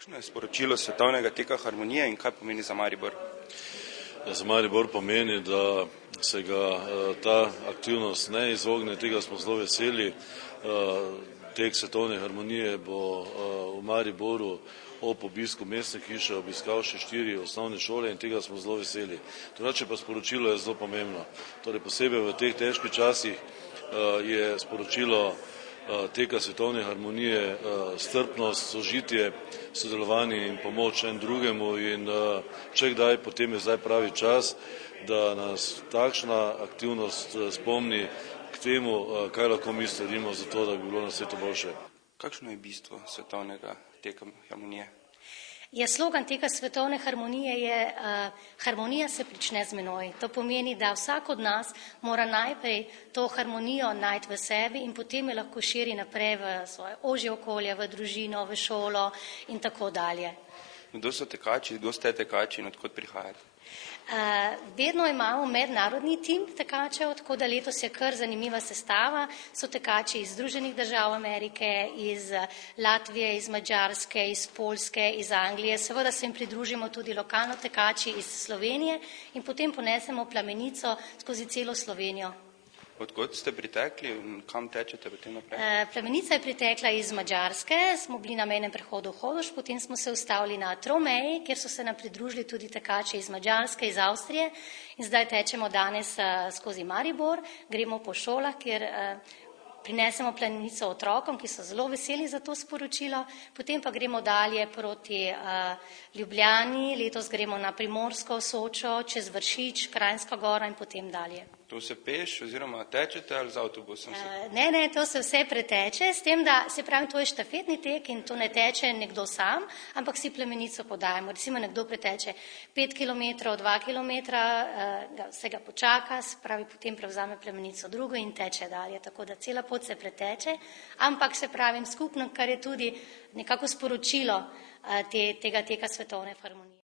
Kakšno je sporočilo svetovnega teka harmonije in kaj pomeni za Maribor? Za Maribor pomeni, da se ga ta aktivnost ne izogne, tega smo zelo veseli. Tek svetovne harmonije bo v Mariboru ob obisku mestne hiše obiskal še 4 osnovne šole in tega smo zelo veseli. Drugače pa sporočilo je zelo pomembno. Torej posebej v teh težkih časih je sporočilo teka svetovne harmonije strpnost, sožitje, sodelovanje in pomoč en drugemu in če kdaj, potem je zdaj pravi čas, da nas takšna aktivnost spomni k temu, kaj lahko mi storimo za to, da bi bilo na svetu boljše. Kakšno je bistvo svetovnega teka harmonije? Slogan tega svetovne harmonije je harmonija se prične z menoj. To pomeni, da vsak od nas mora najprej to harmonijo najti v sebi in potem jo lahko širi naprej v svoje ožje okolje, v družino, v šolo in tako dalje. Kdo so tekači, kdo ste tekači in odkot prihajate? Vedno imamo mednarodni tim tekačev, tako da letos je kar zanimiva sestava. So tekači iz Združenih držav Amerike, iz Latvije, iz Madžarske, iz Poljske, iz Anglije. Seveda se jim pridružimo tudi lokalno tekači iz Slovenije in potem ponesemo plamenico skozi celo Slovenijo. Odkot ste pritekli in kam tečete potem naprej? Plamenica je pritekla iz Madžarske, smo bili na mejnem prehodu v Hodoš, potem smo se ustavili na Tromeji, kjer so se nam pridružili tudi tekači iz Madžarske, iz Avstrije in zdaj tečemo danes skozi Maribor, gremo po šolah, kjer prinesemo plamenico otrokom, ki so zelo veseli za to sporočilo, potem pa gremo dalje proti Ljubljani, letos gremo na Primorsko, Sočo, čez Vršič, Kranjska Gora in potem dalje. To se peš oziroma tečete ali z avtobusom? Ne, to se vse preteče, s tem, da se pravi, to je štafetni tek in to ne teče nekdo sam, ampak si plamenico podajamo. Recimo nekdo preteče 5 km, 2 km, se ga počaka, se pravi, potem prevzame plamenico drugo in teče dalje, tako da cela pot se preteče, ampak se pravim skupno, kar je tudi nekako sporočilo tega teka svetovne harmonije.